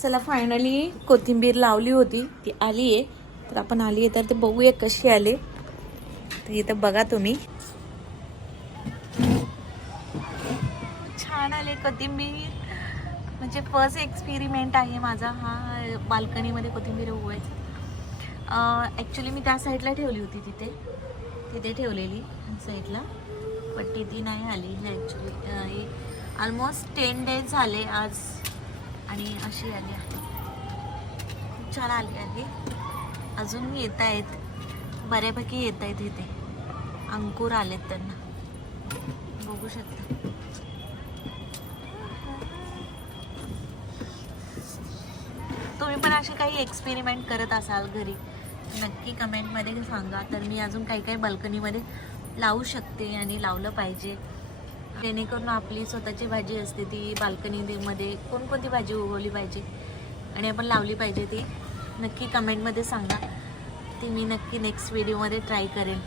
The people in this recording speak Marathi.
चला फायनली कोथिंबीर लावली होती. ती आली आहे तर आपण आली आहे तर ते बघूया कशी आले. तर इथं बघा तुम्ही. छान आले कोथिंबीर. म्हणजे फर्स्ट एक्सपेरिमेंट आहे माझा हा बाल्कनीमध्ये कोथिंबीर उगवायचा. ॲक्च्युली मी त्या साईडला ठेवली होती तिथे. तिथे ठेवलेली साईडला पण ती ती नाही आली ॲक्च्युली ऑलमोस्ट टेन डेज झाले आज. आणि अशी आली आहे. खूप छान आली आहे. अजून येत आहेत. बऱ्यापैकी येत आहेत इथे. अंकुर आलेत त्यांना. बघू शकता. तुम्ही पण असे काही एक्सपेरिमेंट करत असाल घरी नक्की कमेंटमध्ये सांगा. तर मी अजून काही काही बाल्कनीमध्ये लावू शकते आणि लावलं पाहिजे. जेणेकरून आपली स्वतःची भाजी असते ती बाल्कनीमध्ये कोणकोणती भाजी उगवली पाहिजे आणि आपण लावली पाहिजे ती नक्की कमेंटमध्ये सांगा. ती मी नक्की नेक्स्ट व्हिडिओमध्ये ट्राय करेन.